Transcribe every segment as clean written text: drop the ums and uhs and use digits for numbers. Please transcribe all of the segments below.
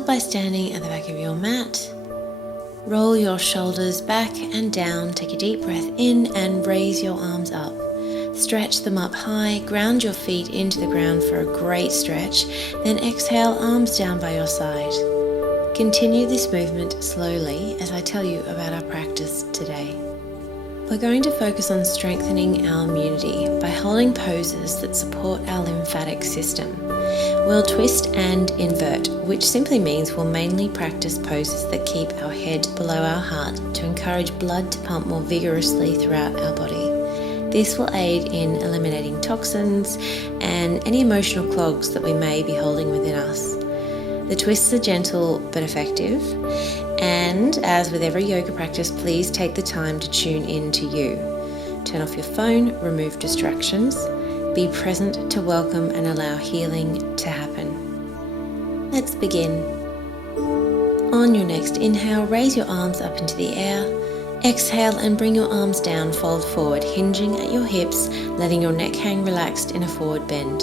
Start by standing at the back of your mat. Roll your shoulders back and down. Take a deep breath in and raise your arms up. Stretch them up high, ground your feet into the ground for a great stretch, then exhale, arms down by your side. Continue this movement slowly as I tell you about our practice today. We're going to focus on strengthening our immunity by holding poses that support our lymphatic system. We'll twist and invert, which simply means we'll mainly practice poses that keep our head below our heart to encourage blood to pump more vigorously throughout our body. This will aid in eliminating toxins and any emotional clogs that we may be holding within us. The twists are gentle but effective, and as with every yoga practice, please take the time to tune in to you. Turn off your phone, remove distractions, be present to welcome and allow healing to happen. Let's begin. On your next inhale, raise your arms up into the air. Exhale and bring your arms down, fold forward, hinging at your hips, letting your neck hang relaxed in a forward bend.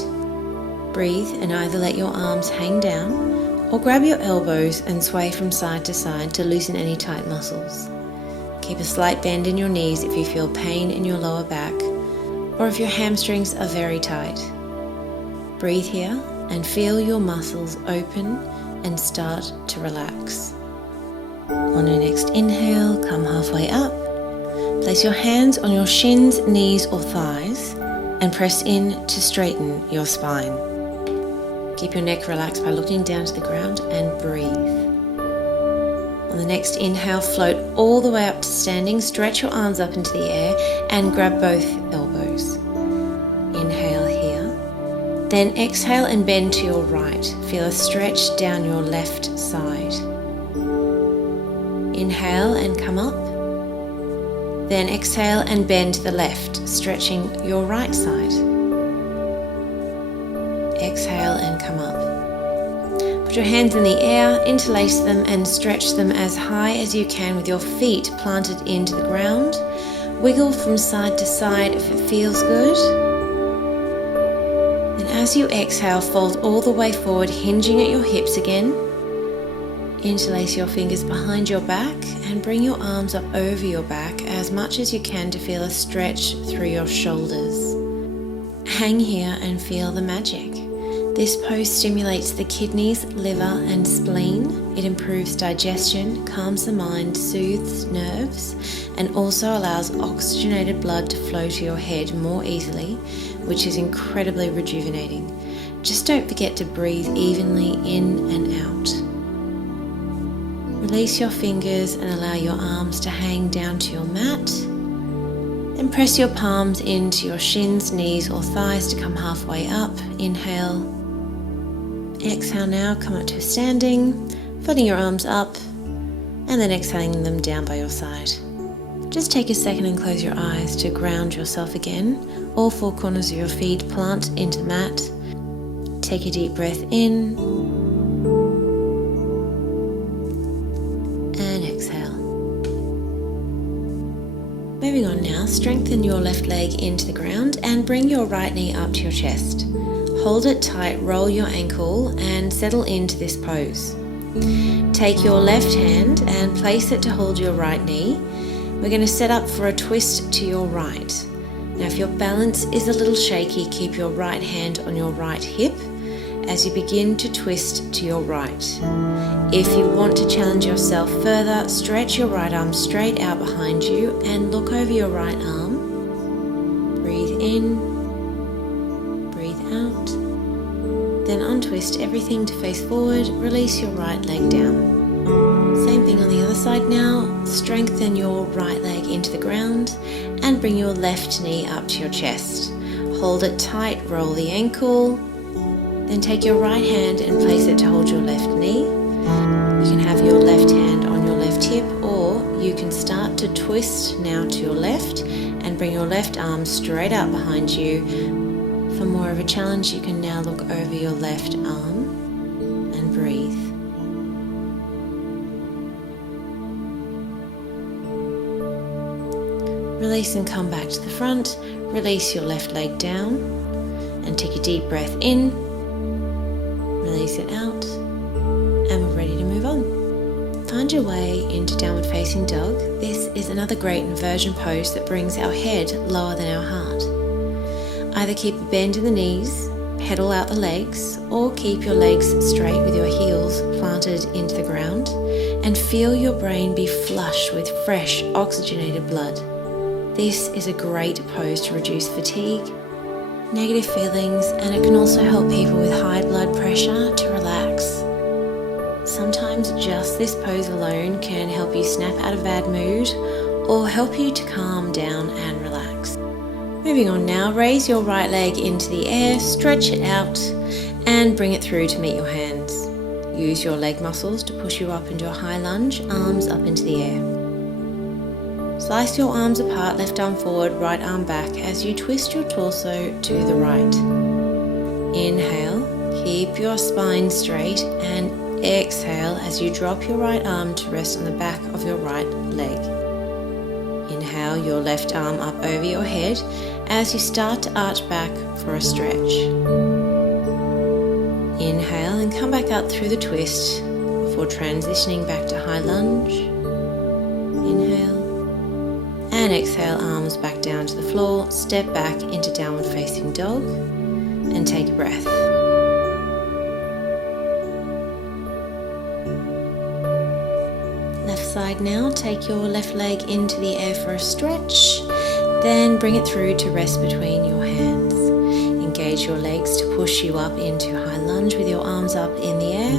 Breathe and either let your arms hang down or grab your elbows and sway from side to side to loosen any tight muscles. Keep a slight bend in your knees if you feel pain in your lower back or if your hamstrings are very tight. Breathe here and feel your muscles open and start to relax. On your next inhale, come halfway up. Place your hands on your shins, knees or thighs and press in to straighten your spine. Keep your neck relaxed by looking down to the ground and breathe. On the next inhale, float all the way up to standing. Stretch your arms up into the air and grab both elbows. Inhale here. Then exhale and bend to your right. Feel a stretch down your left side. Inhale and come up. Then exhale and bend to the left, stretching your right side. Exhale and come up. Put your hands in the air, interlace them and stretch them as high as you can with your feet planted into the ground. Wiggle from side to side if it feels good. And as you exhale, fold all the way forward, hinging at your hips again. Interlace your fingers behind your back and bring your arms up over your back as much as you can to feel a stretch through your shoulders. Hang here and feel the magic. This pose stimulates the kidneys, liver and spleen. It improves digestion, calms the mind, soothes nerves, and also allows oxygenated blood to flow to your head more easily, which is incredibly rejuvenating. Just don't forget to breathe evenly in and out. Release your fingers and allow your arms to hang down to your mat. Then press your palms into your shins, knees or thighs to come halfway up. Inhale. Exhale now, come up to standing, folding your arms up and then exhaling them down by your side. Just take a second and close your eyes to ground yourself again. All four corners of your feet plant into the mat. Take a deep breath in and exhale. Moving on now, strengthen your left leg into the ground and bring your right knee up to your chest. Hold it tight, roll your ankle and settle into this pose. Take your left hand and place it to hold your right knee. We're going to set up for a twist to your right. Now if your balance is a little shaky, keep your right hand on your right hip as you begin to twist to your right. If you want to challenge yourself further, stretch your right arm straight out behind you and look over your right arm. Breathe in. Out. Then untwist everything to face forward, release your right leg down. Same thing on the other side now. Strengthen your right leg into the ground and bring your left knee up to your chest. Hold it tight, roll the ankle. Then take your right hand and place it to hold your left knee. You can have your left hand on your left hip, or you can start to twist now to your left and bring your left arm straight out behind you. For more of a challenge, you can now look over your left arm and breathe. Release and come back to the front. Release your left leg down and take a deep breath in. Release it out and we're ready to move on. Find your way into downward facing dog. This is another great inversion pose that brings our head lower than our heart. Either keep a bend in the knees, pedal out the legs, or keep your legs straight with your heels planted into the ground and feel your brain be flush with fresh oxygenated blood. This is a great pose to reduce fatigue, negative feelings, and it can also help people with high blood pressure to relax. Sometimes just this pose alone can help you snap out of bad mood or help you to calm down and relax. Moving on now, raise your right leg into the air, stretch it out and bring it through to meet your hands. Use your leg muscles to push you up into a high lunge, arms up into the air. Slice your arms apart, left arm forward, right arm back as you twist your torso to the right. Inhale, keep your spine straight and exhale as you drop your right arm to rest on the back of your right leg. Inhale your left arm up over your head as you start to arch back for a stretch. Inhale and come back up through the twist before transitioning back to high lunge. Inhale and exhale, arms back down to the floor, step back into downward facing dog and take a breath. Left side now, take your left leg into the air for a stretch, then bring it through to rest between your hands. Engage your legs to push you up into high lunge with your arms up in the air.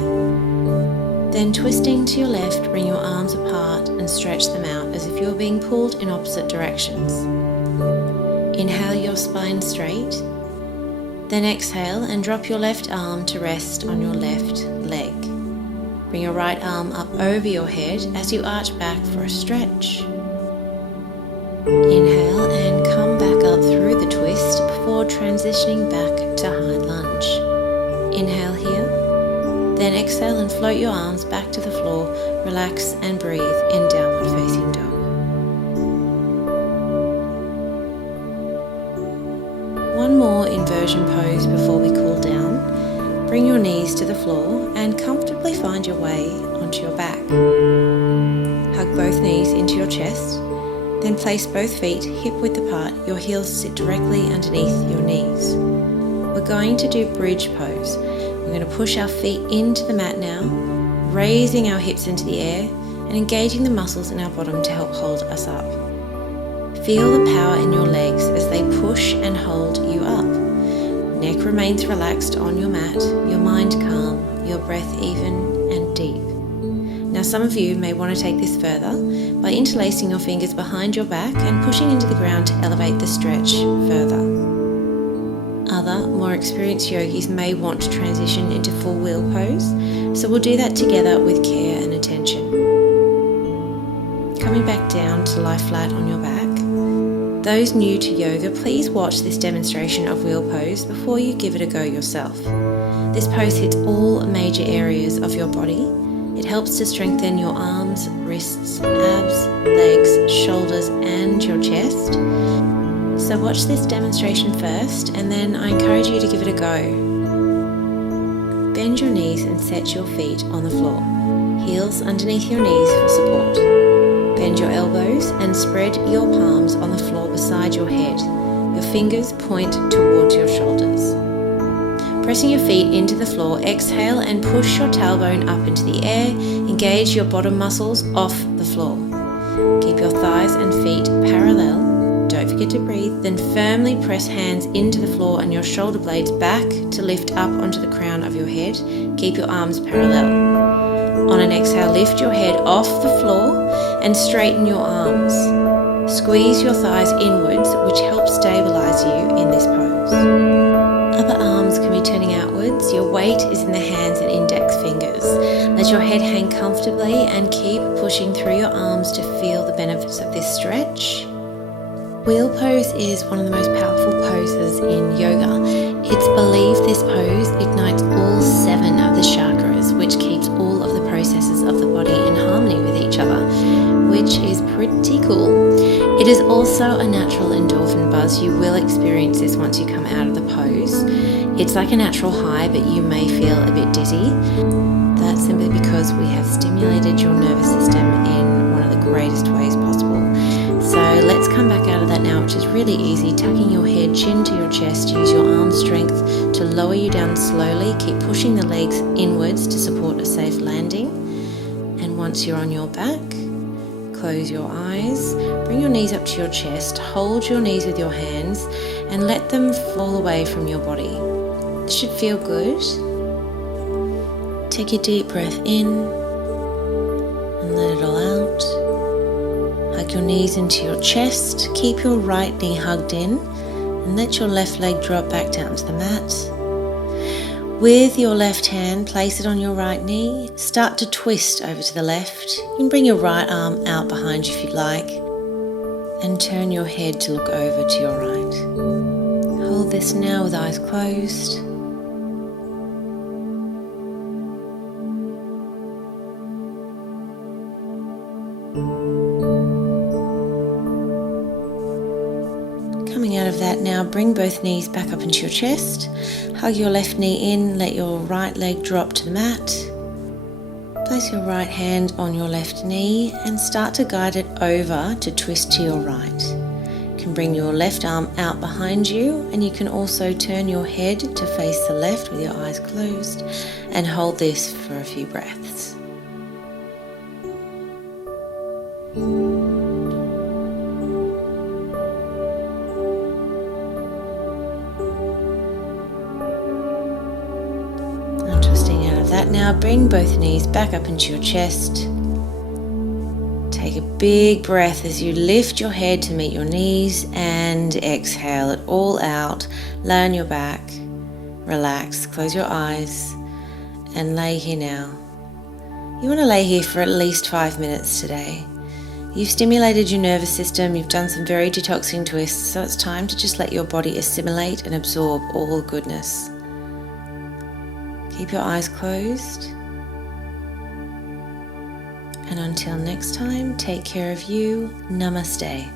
Then twisting to your left, bring your arms apart and stretch them out as if you're being pulled in opposite directions. Inhale your spine straight, then exhale and drop your left arm to rest on your left leg. Bring your right arm up over your head as you arch back for a stretch. Inhale and come back up through the twist before transitioning back to high lunge. Inhale here, then exhale and float your arms back to the floor. Relax and breathe in downward facing dog. One more inversion pose before we cool down. Bring your knees to the floor and comfortably find your way onto your back. Hug both knees into your chest, then place both feet hip-width apart. Your heels sit directly underneath your knees. We're going to do bridge pose. We're going to push our feet into the mat now, raising our hips into the air and engaging the muscles in our bottom to help hold us up. Feel the power in your legs as they push and hold you up. Neck remains relaxed on your mat, your mind calm, your breath even and deep. Now some of you may want to take this further by interlacing your fingers behind your back and pushing into the ground to elevate the stretch further. Other, more experienced yogis may want to transition into full wheel pose, so we'll do that together with care and attention. Coming back down to lie flat on your back. Those new to yoga, please watch this demonstration of wheel pose before you give it a go yourself. This pose hits all major areas of your body. It helps to strengthen your arms, wrists, abs, legs, shoulders, and your chest. So watch this demonstration first, and then I encourage you to give it a go. Bend your knees and set your feet on the floor. Heels underneath your knees for support. Bend your elbows and spread your palms on the floor beside your head. Your fingers point towards your shoulders. Pressing your feet into the floor, exhale and push your tailbone up into the air. Engage your bottom muscles off the floor. Keep your thighs and feet parallel. Don't forget to breathe. Then firmly press hands into the floor and your shoulder blades back to lift up onto the crown of your head. Keep your arms parallel. On an exhale, lift your head off the floor and straighten your arms. Squeeze your thighs inwards, which helps stabilize you in this pose. Other arms can be turning outwards. Your weight is in the hands and index fingers. Let your head hang comfortably and keep pushing through your arms to feel the benefits of this stretch. Wheel pose is one of the most powerful poses in yoga. It's believed this pose ignites all 7 of the chakras, which keeps all of the processes of the body in harmony with each other, which is pretty cool. It is also a natural endorphin buzz. You will experience this once you come out of the pose. It's like a natural high, but you may feel a bit dizzy. That's simply because we have stimulated your nervous system in one of the greatest ways possible. So let's come back out of that now, which is really easy. Tucking your head, chin to your chest. Use your arm strength to lower you down slowly. Keep pushing the legs inwards to support a safe landing. And once you're on your back, close your eyes. Bring your knees up to your chest. Hold your knees with your hands and let them fall away from your body. This should feel good. Take a deep breath in and let it all out. Hug your knees into your chest. Keep your right knee hugged in and let your left leg drop back down to the mat. With your left hand, place it on your right knee. Start to twist over to the left. You can bring your right arm out behind you if you'd like and turn your head to look over to your right. Hold this now with eyes closed. Coming out of that now, bring both knees back up into your chest. Hug your left knee in, let your right leg drop to the mat. Place your right hand on your left knee and start to guide it over to twist to your right. You can bring your left arm out behind you, and you can also turn your head to face the left with your eyes closed and hold this for a few breaths. Now bring both knees back up into your chest. Take a big breath as you lift your head to meet your knees and exhale it all out. Lay on your back, relax, close your eyes and lay here now. You want to lay here for at least 5 minutes today. You've stimulated your nervous system, you've done some very detoxing twists, so it's time to just let your body assimilate and absorb all goodness. Keep your eyes closed. And until next time, take care of you. Namaste.